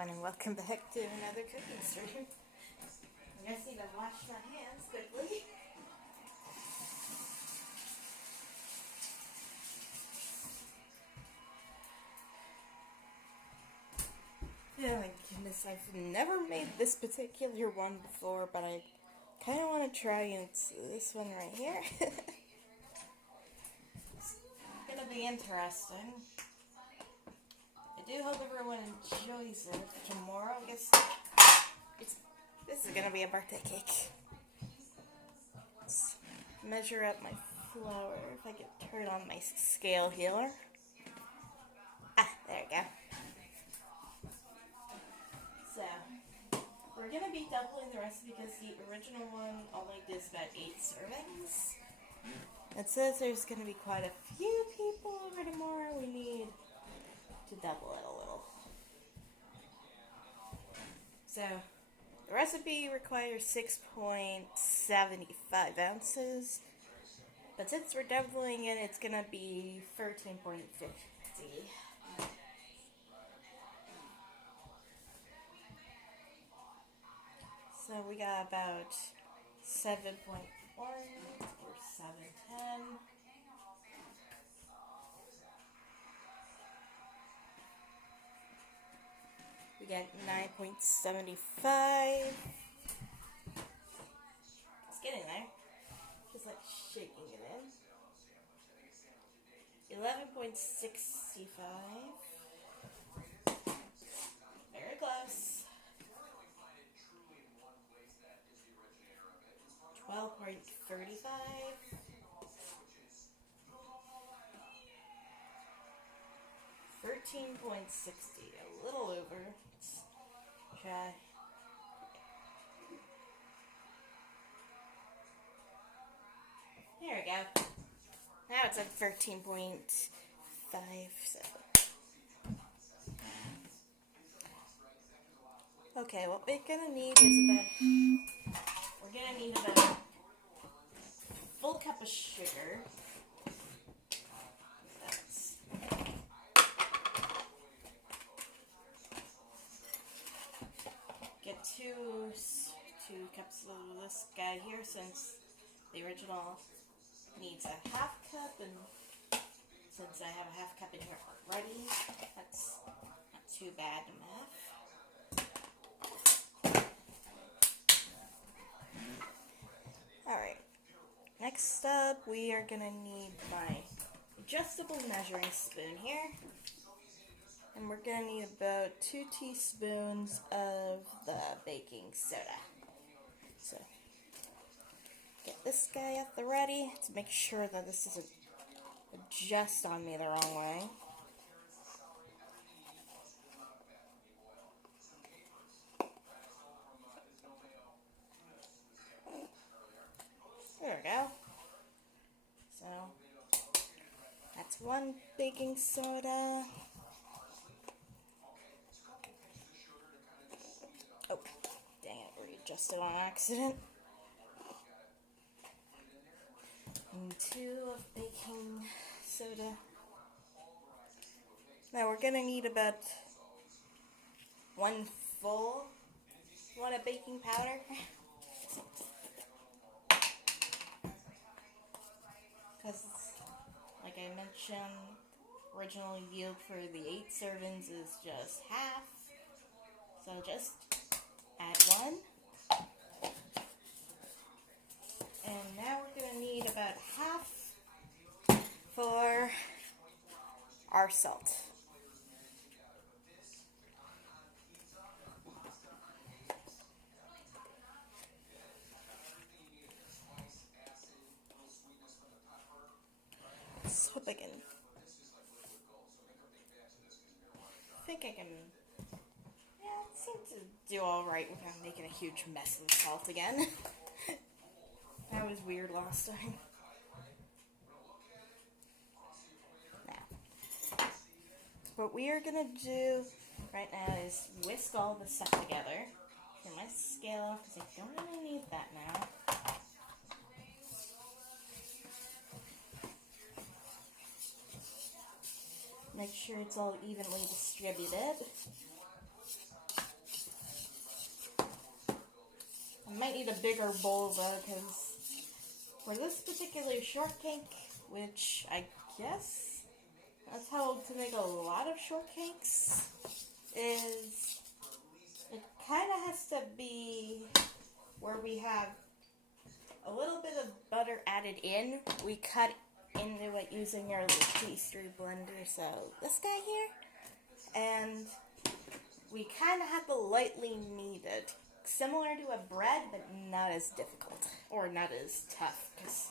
everyone, and welcome back to another cooking stream. I just need to wash my hands quickly. Oh my goodness, I've never made this particular one before, but I kind of want to try, and it's this one right here. It's gonna be interesting. I do hope everyone enjoys it. Tomorrow, I guess, this is gonna be a birthday cake. Let's measure up my flour, if I could turn on my scale here. There we go. So, we're going to be doubling the recipe because the original one only does about 8 servings. It says there's going to be quite a few people over tomorrow. We need to double it a little. So, the recipe requires 6.75 ounces. But since we're doubling it, it's going to be 13.50. So we got about 7.1 or 710. We got 9.75. It's getting there. Just like shaking it in. 11.65. Very close. 12.35. 13.60. A little over. Let's try. There we go. Now it's at 13.57. Okay, what we're gonna need is about a full cup of sugar. Get two cups of this guy here, since the original needs a half cup, and since I have a half cup in here already, that's not too bad enough. Alright, next up we are going to need my adjustable measuring spoon here. And we're going to need about 2 teaspoons of the baking soda. So, get this guy at the ready to make sure that this doesn't adjust on me the wrong way. There we go. So, that's 1 baking soda. Oh, dang it, readjusted on accident. And 2 of baking soda. Now we're going to need about 1 full one of baking powder. Because, like I mentioned, original yield for the 8 servings is just half. So just add 1. And now we're going to need about half for our salt. Let's hope I can. I think I can. Yeah, it seems to do alright without making a huge mess of the salt again. That was weird last time. Now, what we are going to do right now is whisk all this stuff together. Turn my scale off because I don't really need that now. Make sure it's all evenly distributed. might need a bigger bowl though, because for this particular shortcake, which I guess that's how to make a lot of shortcakes, is it kind of has to be where we have a little bit of butter added in. We cut into it using our pastry blender, so this guy here, and we kind of have to lightly knead it. Similar to a bread, but not as difficult, or not as tough, because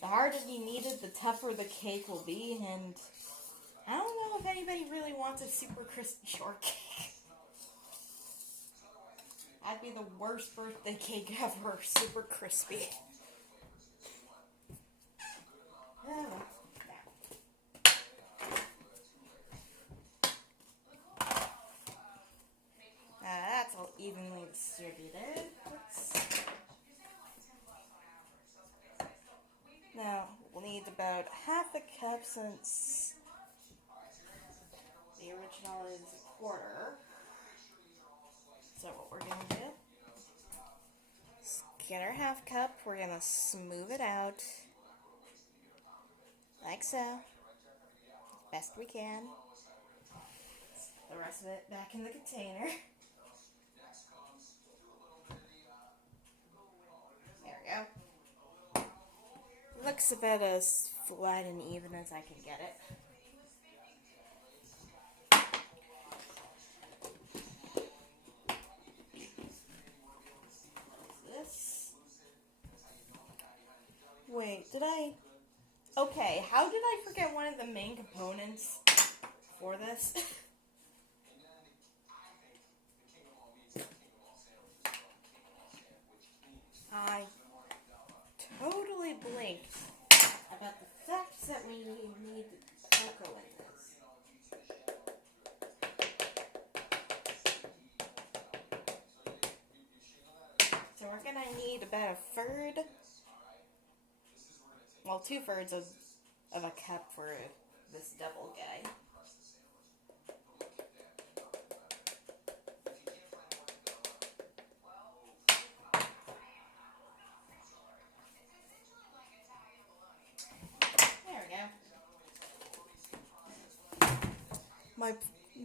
the harder you knead it, the tougher the cake will be, and I don't know if anybody really wants a super crispy shortcake. That'd be the worst birthday cake ever, super crispy. Oh. That's all evenly distributed. Now, we'll need about half a cup since the original is a quarter. So what we're going to do is get our half cup, we're going to smooth it out, like so, best we can. The rest of it back in the container. There we go. Looks about as flat and even as I can get it. This. Wait, did I? Okay, how did I forget one of the main components for this? I totally blinked about the fact that we need cocoa in this. So we're gonna need about a third, well, 2/3 of a cup for this double guy.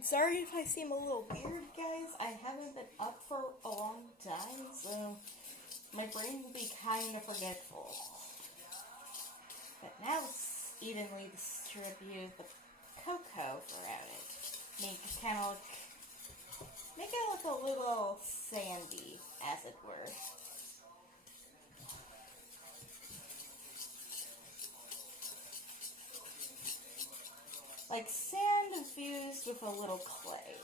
Sorry if I seem a little weird, guys. I haven't been up for a long time, so my brain will be kind of forgetful. But now let's evenly distribute the cocoa throughout it. Make it look a little sandy, as it were. Like sand infused with a little clay.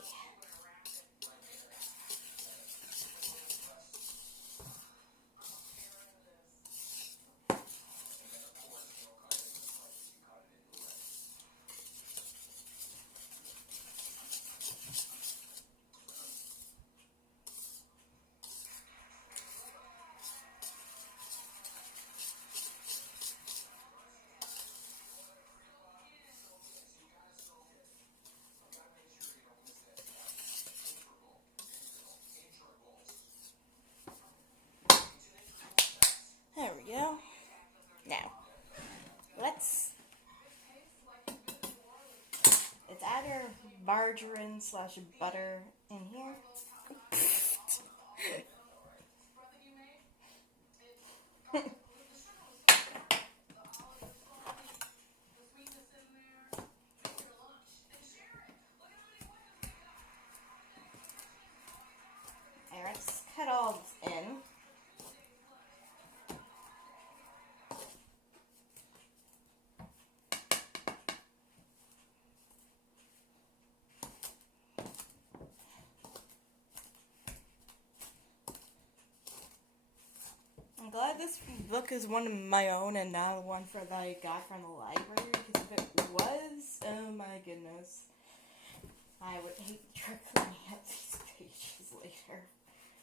There we go. Now, let's add our margarine / butter in here. And let's cut all this in. I'm glad this book is one of my own and not one that I got from the library, because if it was, oh my goodness, I would hate looking at these pages later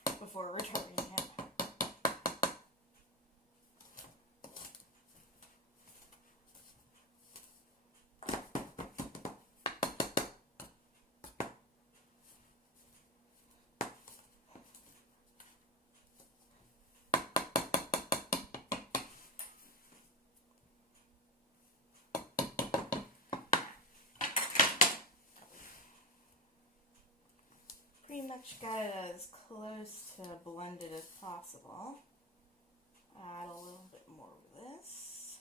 before returning it. much got it as close to blended as possible. Add a little bit more of this.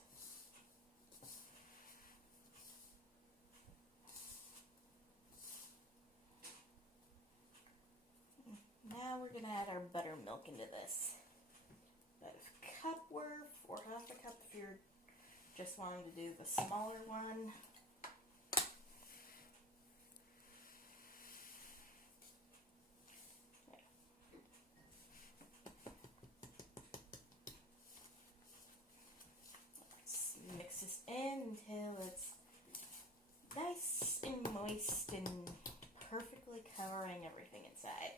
Now we're going to add our buttermilk into this. About a cup worth, or half a cup if you're just wanting to do the smaller one. Let's mix this in until it's nice and moist and perfectly covering everything inside.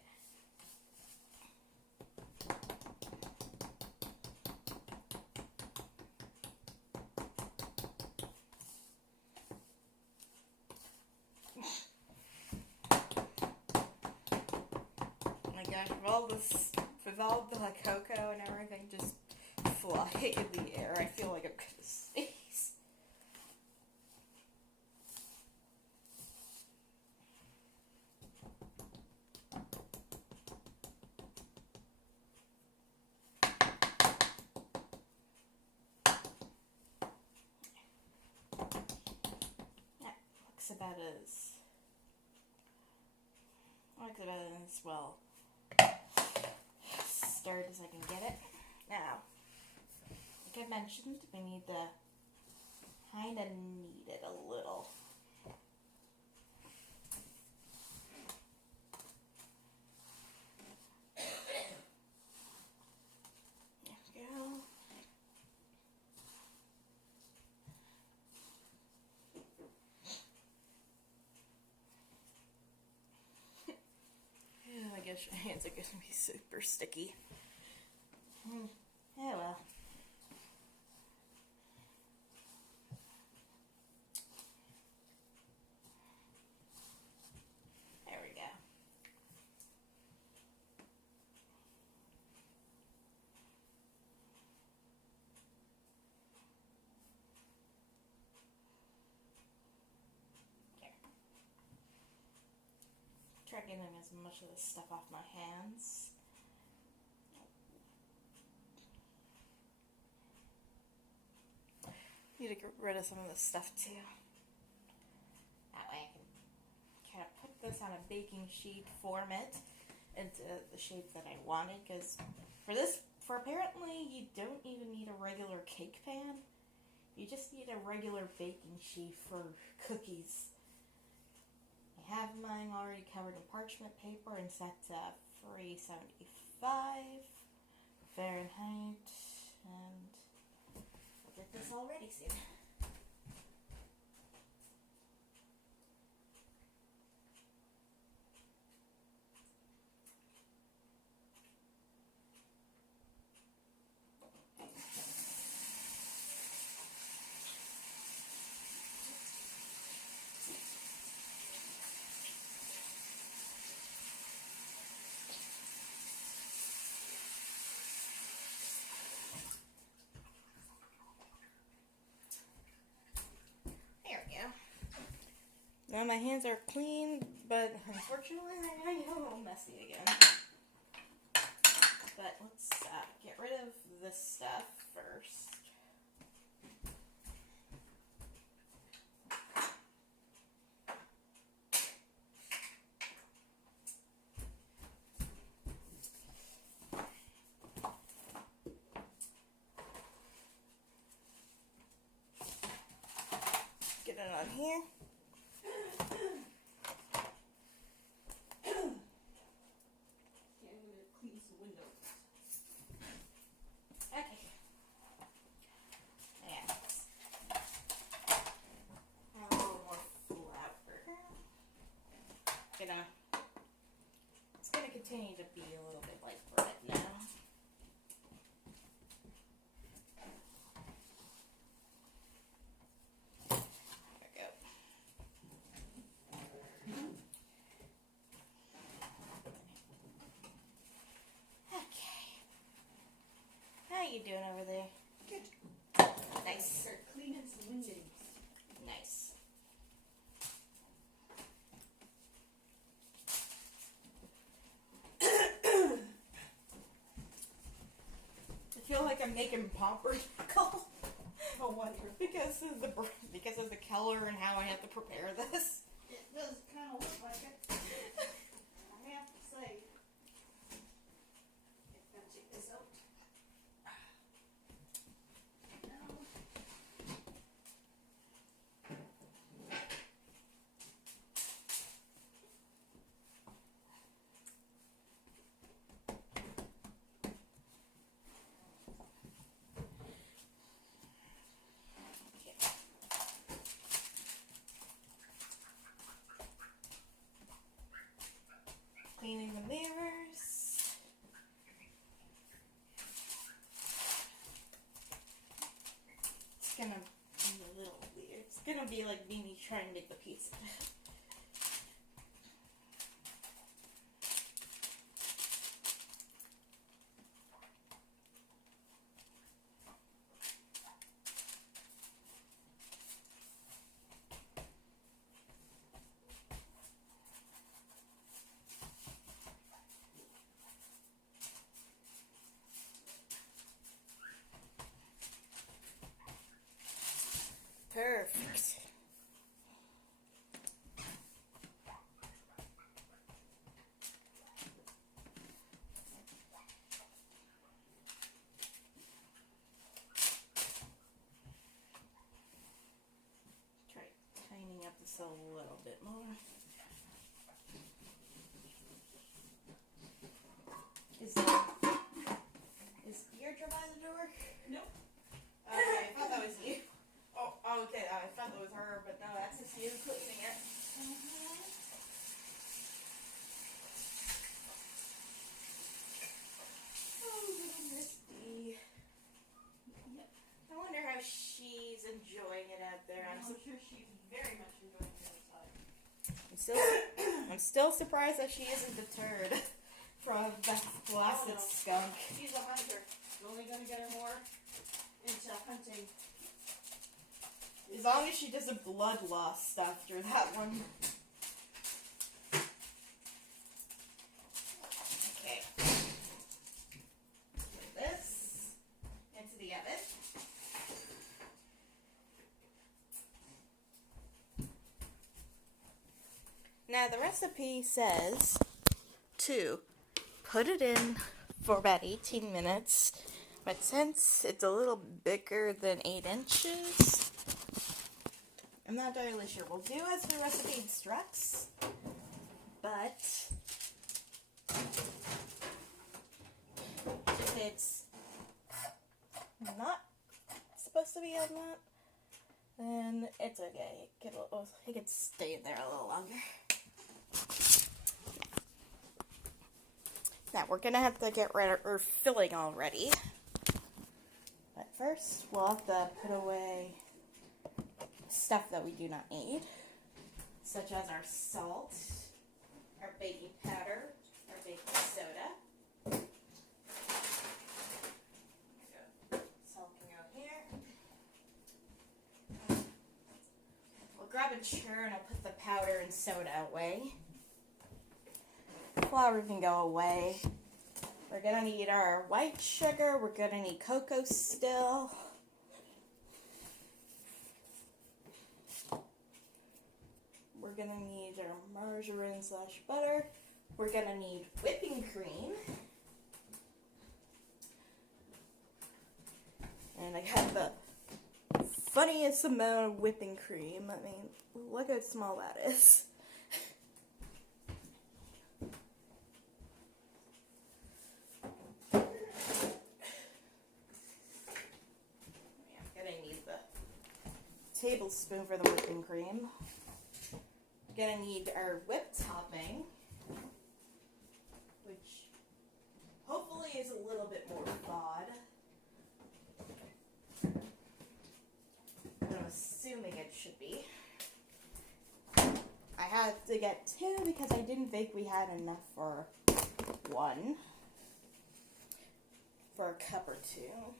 With all the cocoa and everything just flying in the air, I feel like I'm gonna sneeze. Yeah, looks about as well stirred as I can get it. Now, like I mentioned, we need to kind of knead it a little. There we go. I guess your hands are going to be super sticky. Oh well. There we go. Here. Try getting as much of this stuff off my hands. Need to get rid of some of this stuff too. That way I can kind of put this on a baking sheet, form it into the shape that I wanted. Because for apparently you don't even need a regular cake pan. You just need a regular baking sheet for cookies. I have mine already covered in parchment paper and set to 375 Fahrenheit, and I'll get this all ready soon. Now my hands are clean, but unfortunately I get a little messy again. But let's get rid of this stuff first. Get it on here. It's gonna continue to be a little bit like bread now. There we go. Okay. How you doing over there? Good. Nice. Start cleaning some windows. Nice. like I'm making popsicle. Oh, wonder. because of the color and how I have to prepare this. It does kind of look like it. I have to say. I'm going to take this out. No. Cleaning the mirrors. It's gonna be a little weird. It's gonna be like me trying to make the pizza. Perfect. Try tightening up this a little bit more. Is Deirdre by the door? Nope. Okay, I thought that was you. Oh, okay, I thought that was her, but no, that's just you cleaning it. Oh, little Misty. Yep. I wonder how she's enjoying it out there. I'm sure she's very much enjoying it outside. I'm still surprised that she isn't deterred from that blasted skunk. She's a hunter. We're only going to get her more into hunting. As long as she doesn't bloodlust after that one. Okay. Put this into the oven. Now the recipe says to put it in for about 18 minutes, but since it's a little bigger than 8 inches, I'm not entirely sure. We'll do as the recipe instructs, but if it's not supposed to be on that, then it's okay. It can stay in there a little longer. Now we're gonna have to get rid of our filling all ready. But first, we'll have to put away stuff that we do not need, such as our salt, our baking powder, our baking soda. Salt can go here. We'll grab a chair and I'll put the powder and soda away. Flour can go away. We're gonna need our white sugar. We're gonna need cocoa still. We're gonna need our margarine / butter. We're gonna need whipping cream. And I have the funniest amount of whipping cream. I mean, look how small that is. Tablespoon for the whipping cream. We're gonna need our whipped topping, which hopefully is a little bit more thawed. But I'm assuming it should be. I had to get 2 because I didn't think we had enough for 1. For a cup or 2.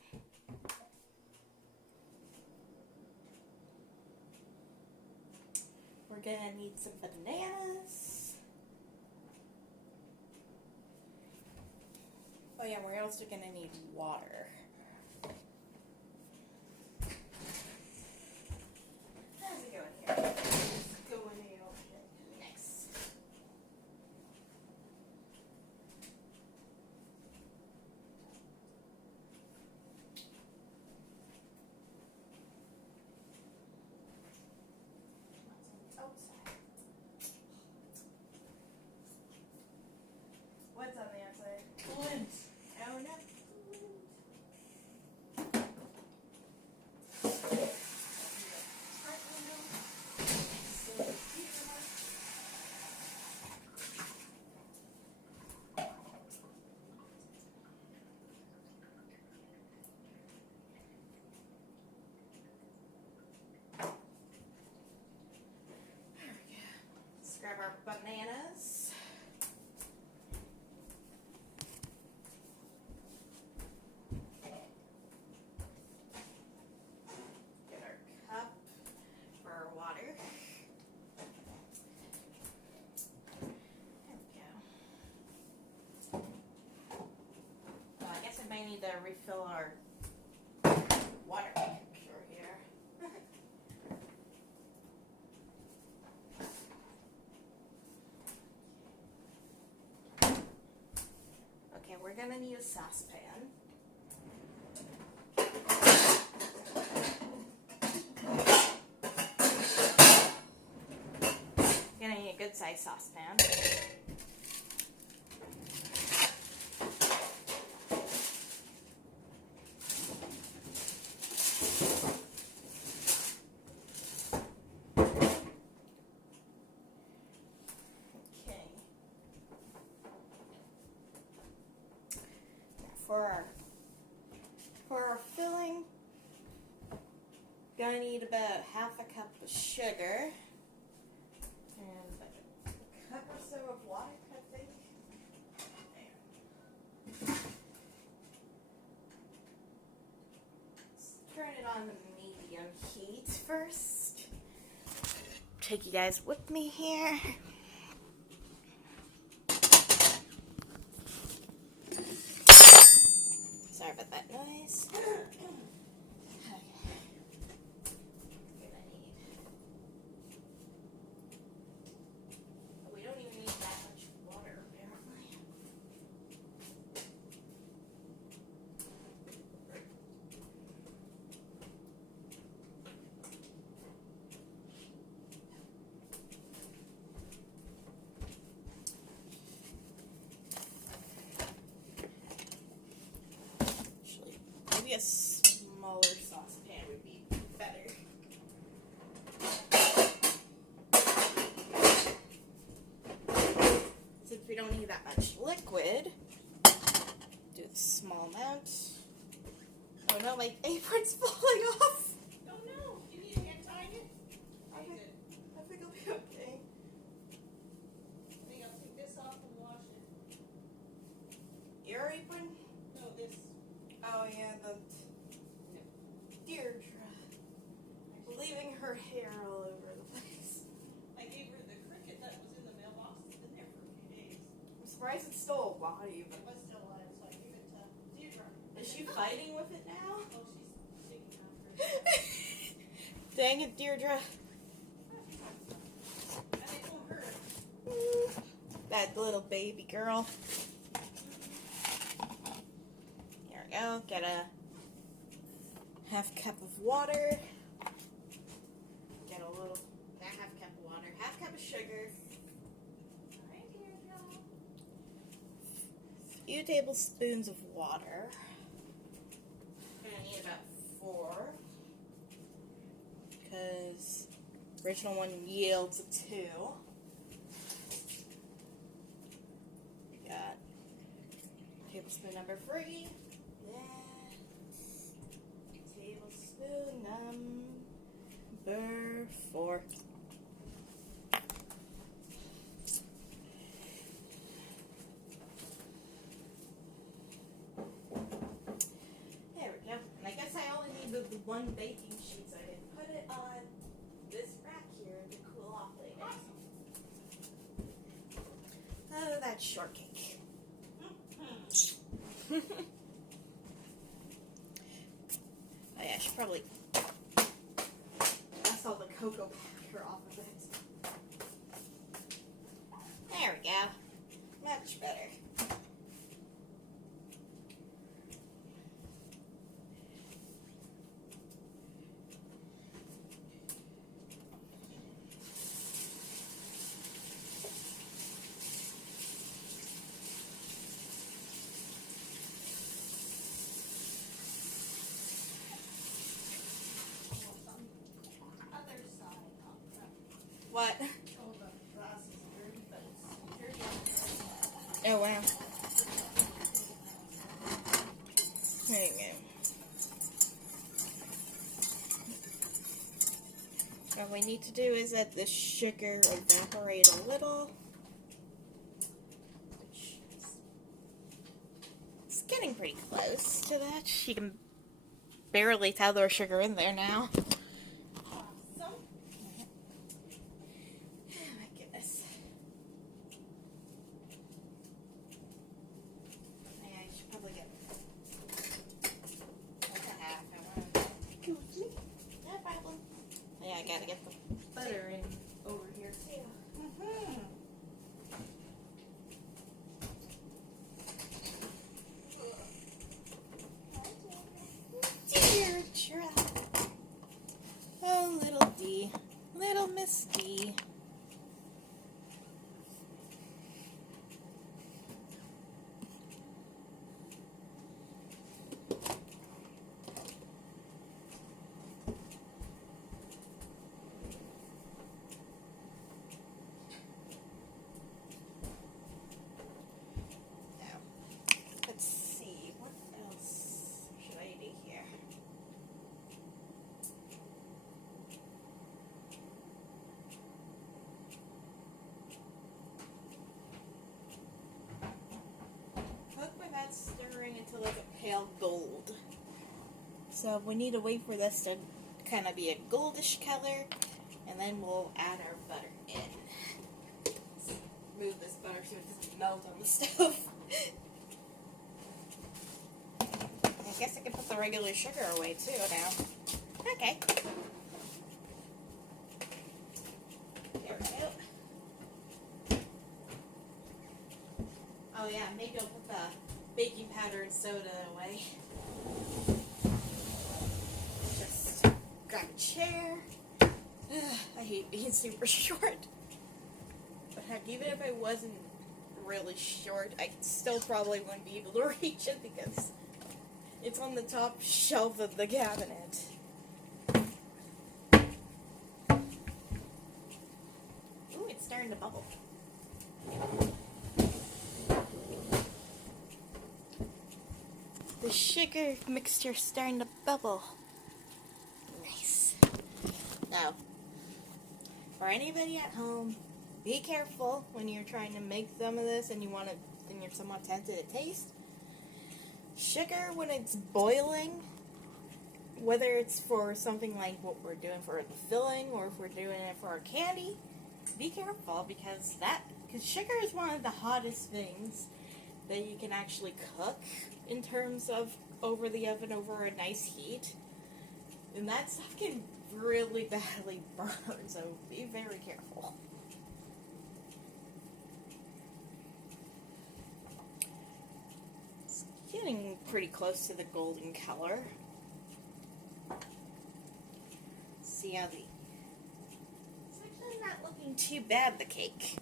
We're gonna need some bananas. Oh yeah, we're also gonna need water. need to refill our water picture here. Okay, we're gonna need a saucepan. Gonna need a good sized saucepan. Okay. For our filling, gonna need about half a cup of sugar. And like a cup or so of water, I think. There. Let's turn it on to medium heat first. Take you guys with me here. Sorry about that noise. We don't even need that much water, apparently. Actually, maybe a smaller saucepan would be better. Since we don't need that much liquid, do the small amount. Oh no, my apron's falling off. Oh no, do you need a hand tying it? I Take think it. I'll be okay. I think I'll take this off and wash it. Your apron? No, this. Oh yeah, the Deirdre. Leaving her hair all over the place. I gave her the cricket that was in the mailbox. It's been there for a few days. I'm surprised it's still alive. It was still alive, so I gave it to Deirdre. Is she fighting with it now? Oh, she's shaking after it. Dang it, Deirdre. And it won't hurt. That little baby girl. Here we go. Get a half cup of water. Get a little, not half cup of water, half cup of sugar. Alright, Deirdre. A few tablespoons of water. Gonna need about 4. Because the original one yields a 2. Got tablespoon number 3. Yeah. Tablespoon number 4. There we go. And I guess I only need the one baking sheet, so I didn't put it on this rack here to cool off later. Oh, that's shortcake. Oh yeah, I should probably dust all the cocoa powder off of it. There we go. Much better. Other side. What? Oh, the glass is dirty, but it's dirty. Oh wow. There you go. What we need to do is let the sugar evaporate a little. Which is, it's getting pretty close to that. You can barely tell there's sugar in there now. Awesome. Oh my goodness. Yeah, I should probably get Miss D. Let's see, what else should I do here? Cook without stirring until like a pale gold. So we need to wait for this to kind of be a goldish color, and then we'll add our butter in. Let's move this butter so it doesn't melt on the stove. I guess I can put the regular sugar away too now. Okay. There we go. Oh yeah, maybe I'll put the baking powder and soda away. Just grab a chair. I hate being super short. But heck, even if I wasn't really short, I still probably wouldn't be able to reach it because it's on the top shelf of the cabinet. Ooh, it's starting to bubble. The sugar mixture's starting to bubble. Nice. Now, for anybody at home, be careful when you're trying to make some of this and and you're somewhat tempted to taste. Sugar, when it's boiling, whether it's for something like what we're doing for the filling or if we're doing it for our candy, be careful because sugar is one of the hottest things that you can actually cook in terms of over the oven over a nice heat. And that stuff can really badly burn, so be very careful. Getting pretty close to the golden color. See how it's actually not looking too bad, the cake.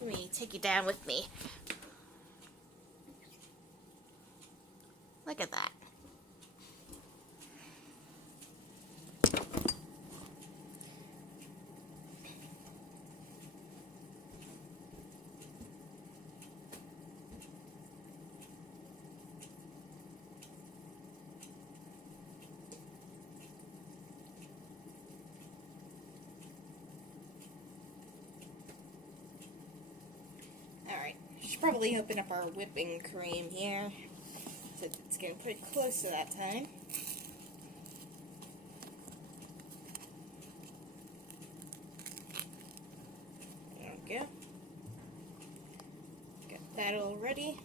Let me take you down with me. Look at that. Alright, should probably open up our whipping cream here, since it's getting pretty close to that time. There we go. Got that all ready.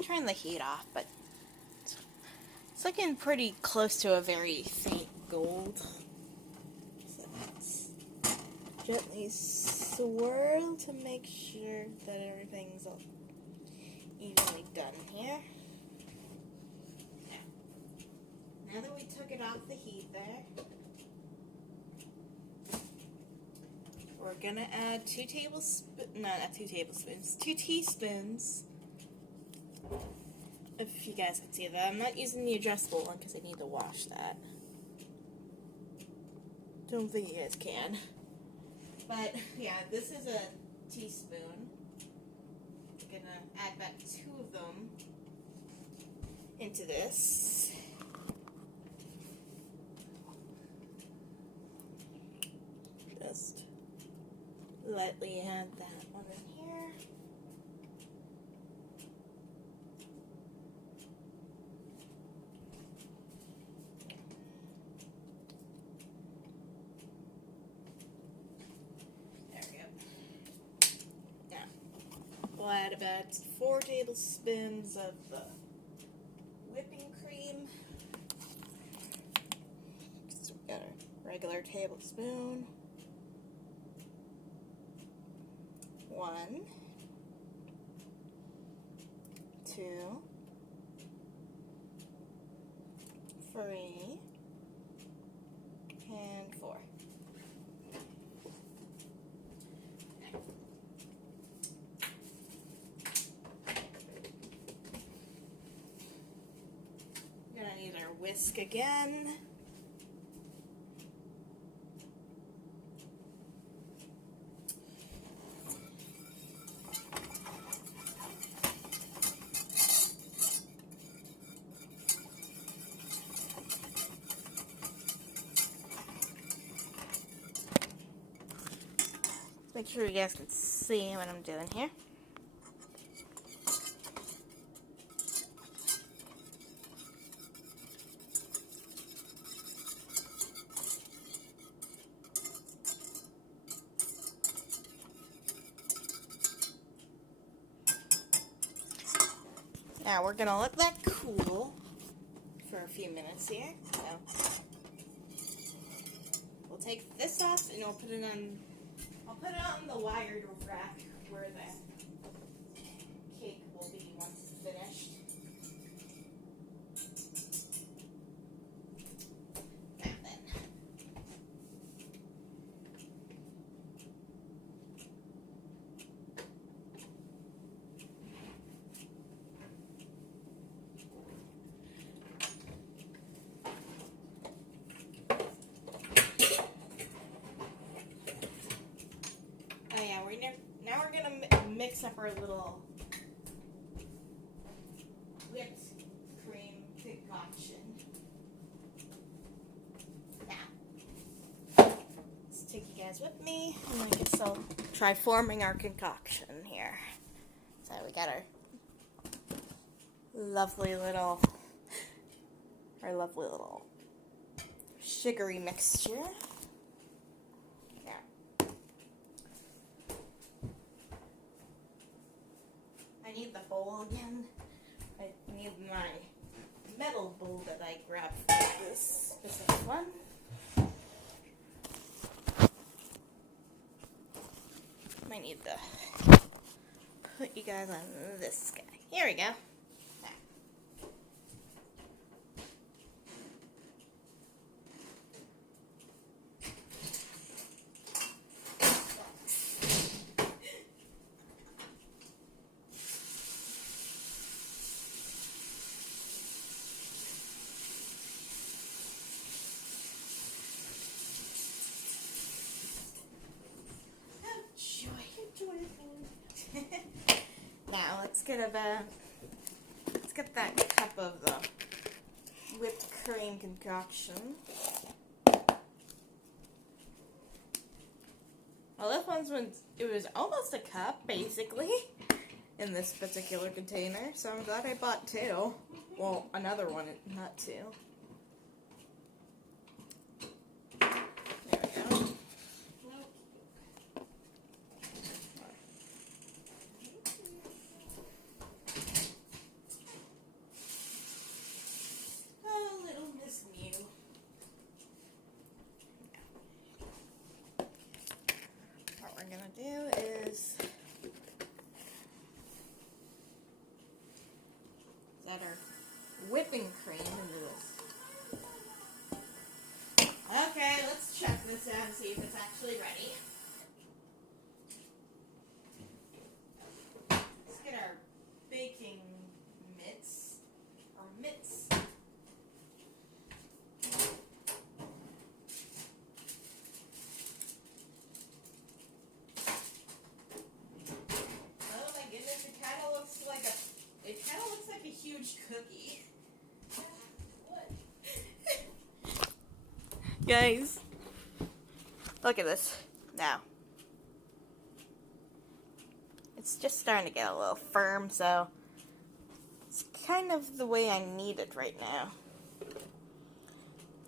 Turn the heat off, but it's looking pretty close to a very faint gold. So let's gently swirl to make sure that everything's all evenly done here. Now that we took it off the heat there, we're gonna add 2 teaspoons. If you guys can see that. I'm not using the adjustable one because I need to wash that. Don't think you guys can. But, yeah, this is a teaspoon. I'm going to add about 2 of them into this. Just lightly add that one in here. We'll add about 4 tablespoons of the whipping cream. So we got a regular tablespoon. 1, 2, 3, and 4. We're gonna need our whisk again. Make sure you guys can see what I'm doing here. Now we're gonna let that cool for a few minutes here. So we'll take this off and we'll put it on. I'll put it on the wired rack where the cake will be once it's finished. Now then. Oh yeah, now we're gonna mix up our little whipped cream concoction. Now, let's take you guys with me, and I guess I'll try forming our concoction here. So we got our lovely little sugary mixture. I need the bowl again. I need my metal bowl that I grabbed for this specific one. I need to put you guys on this guy. Here we go. Now let's get that cup of the whipped cream concoction. Well, this it was almost a cup basically in this particular container, so I'm glad I bought 2. Well, another one, not 2. There we go. Do is add our whipping cream into this. Okay, let's check this out and see if it's actually ready. Let's get our baking mitts. Huge cookie. Guys, look at this. Now, it's just starting to get a little firm, so it's kind of the way I need it right now.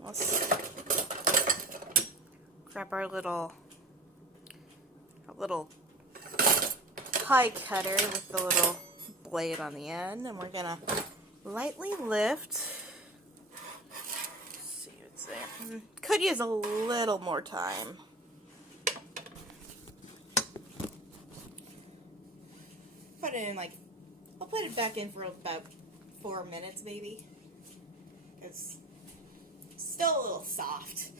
Let's grab our little pie cutter with the little blade on the end, and we're gonna lightly lift. Let's see what's there. Could use a little more time. put it in like, I'll put it back in for about 4 minutes maybe. It's still a little soft.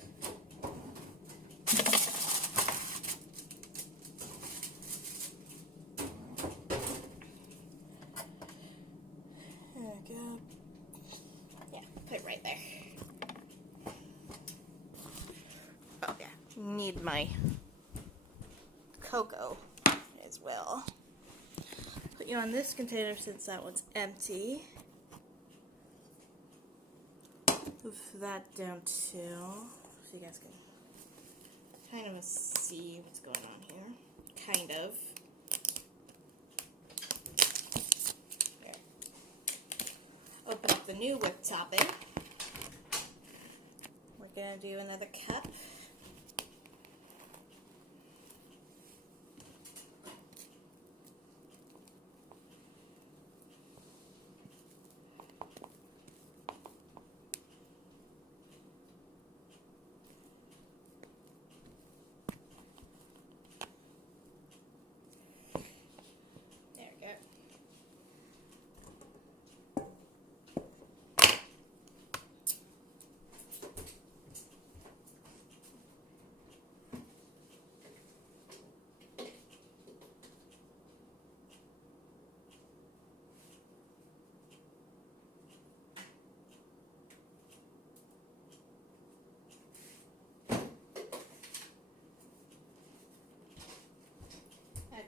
There we go. Yeah, put it right there. Oh yeah, need my cocoa as well. Put you on this container since that one's empty. Move that down too, so you guys can kind of see what's going on here. Kind of. There. Open up the new whip topping. We're gonna do another cup.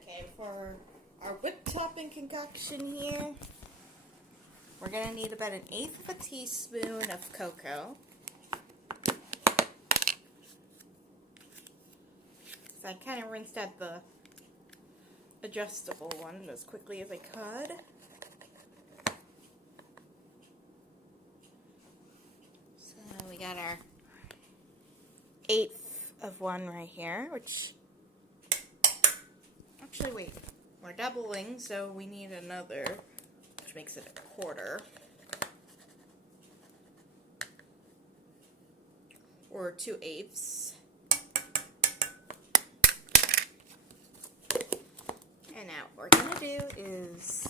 Okay, for our whip topping concoction here, we're going to need about 1/8 of a teaspoon of cocoa. So I kind of rinsed out the adjustable one as quickly as I could. So we got our 1/8 of one right here, which... Actually, wait, we're doubling, so we need another, which makes it 1/4. Or 2/8. And now what we're going to do is,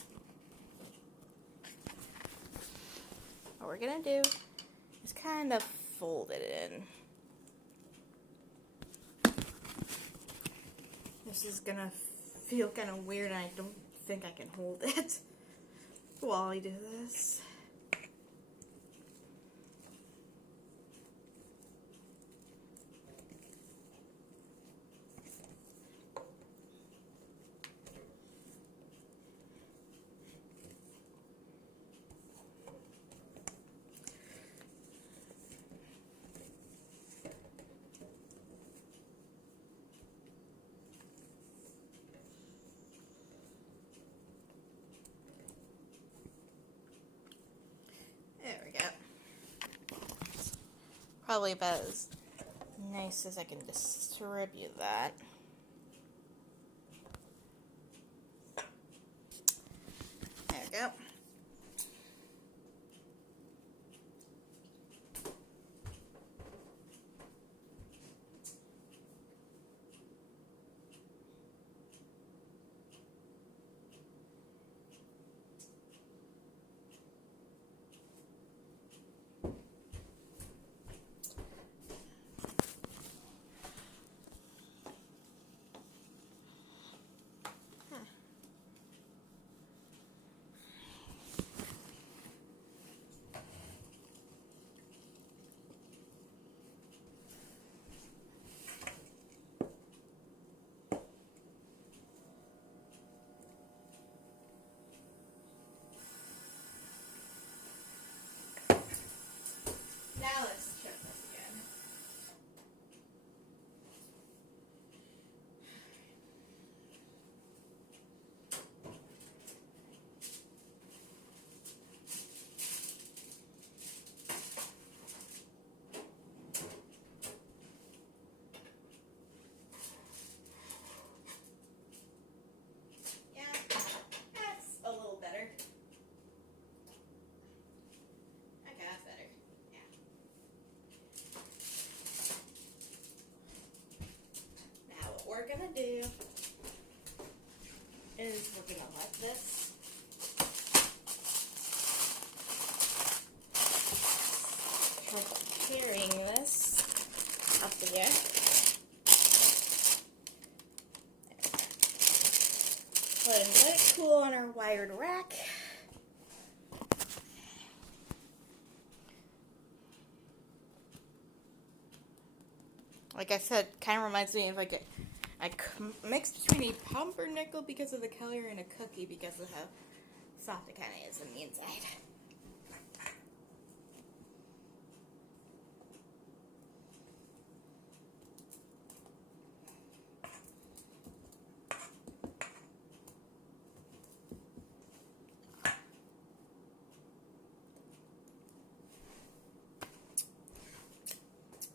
kind of fold it in. This is going to feel kind of weird, and I don't think I can hold it while I do this. There we go. Probably about as nice as I can distribute that. There we go. Now let's check this again. Yeah, that's a little better. Okay, that's better. Now what we're gonna do is we're gonna let this try carrying this up there. Let it cool on our wired rack. Like I said, kind of reminds me of like a mix between a pumpernickel because of the color and a cookie because of how soft it kind of is on the inside.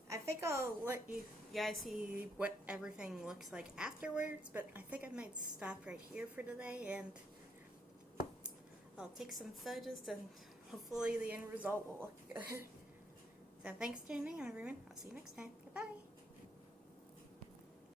I think I'll let you guys see what everything looks like afterwards, but I think I might stop right here for today, and I'll take some photos, and hopefully the end result will look good. So thanks for tuning in, everyone. I'll see you next time. Goodbye.